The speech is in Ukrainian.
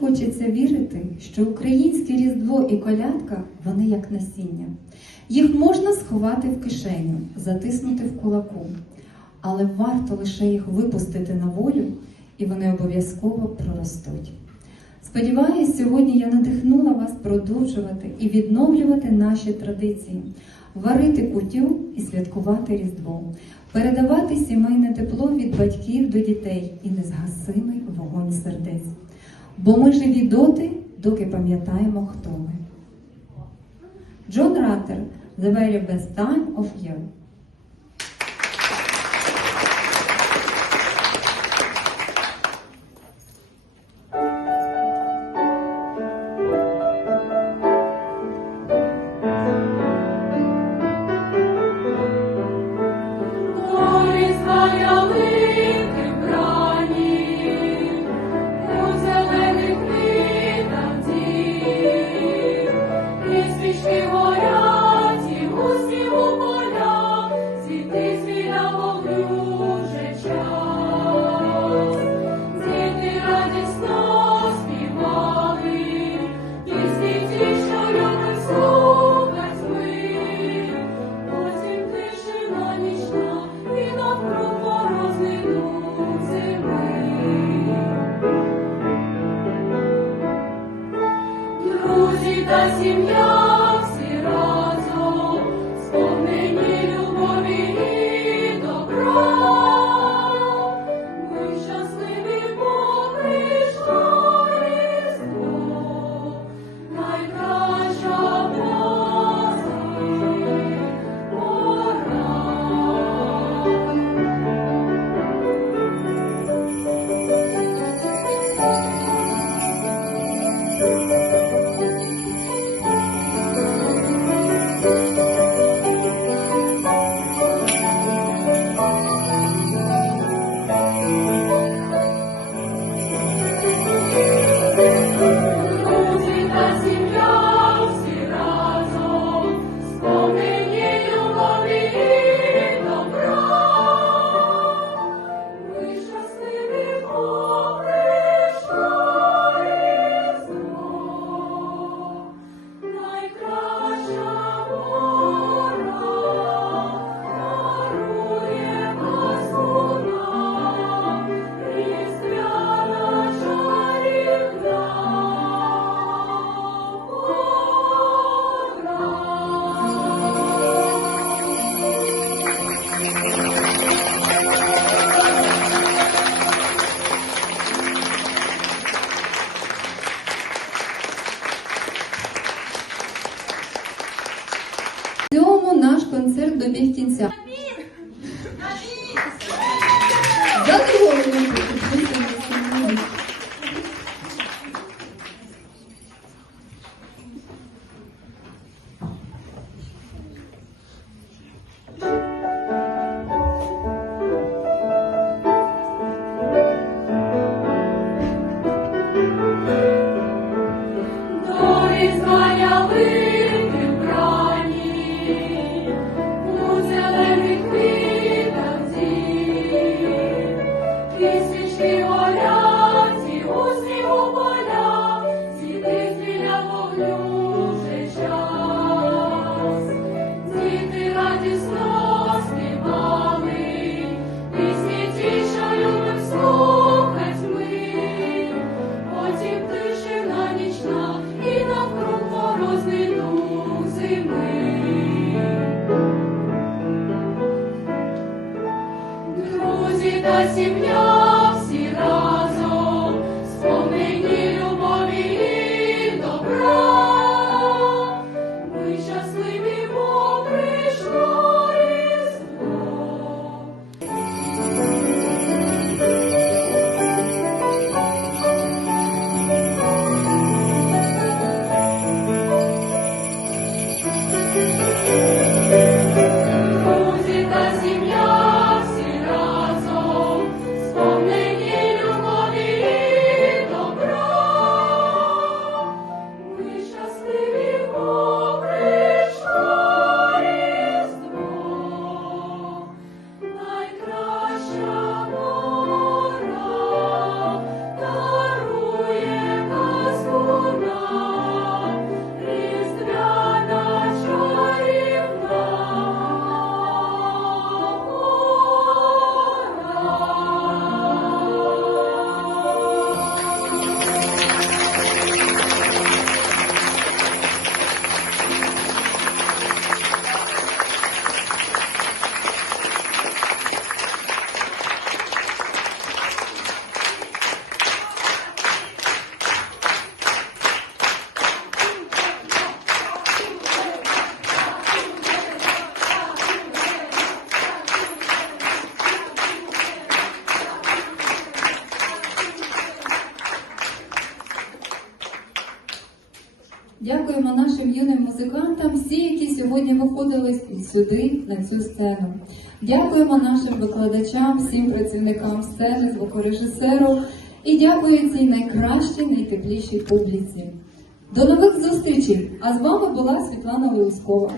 хочеться вірити, що українське Різдво і колядка, вони як насіння. Їх можна сховати в кишеню, затиснути в кулаку, але варто лише їх випустити на волю, і вони обов'язково проростуть. Сподіваюсь, сьогодні я надихнула вас продовжувати і відновлювати наші традиції, варити кутю і святкувати Різдво, передавати сімейне тепло від батьків до дітей і незгасимий вогонь сердець. Бо ми живі доти, доки пам'ятаємо, хто ми. Джон Раттер, The Very Best Time of Year. Та сім'я всі разом, сповнені любові і добра. Ми щасливі, бо прийшло Різдво, найкраща пора. В цьому наш концерт добіг кінця. Задоволені. Та сім'я всі разом, сповнені любові і добра. Ми щасливі, бо прийшло Різдво. Друзі та сім'я всі разом, Дякуємо нашим юним музикантам, всі, які сьогодні виходили сюди, на цю сцену. Дякуємо нашим викладачам, всім працівникам сцени, звукорежисеру. І дякую цій найкращій, найтеплішій публіці. До нових зустрічей! А з вами була Світлана Лоускова.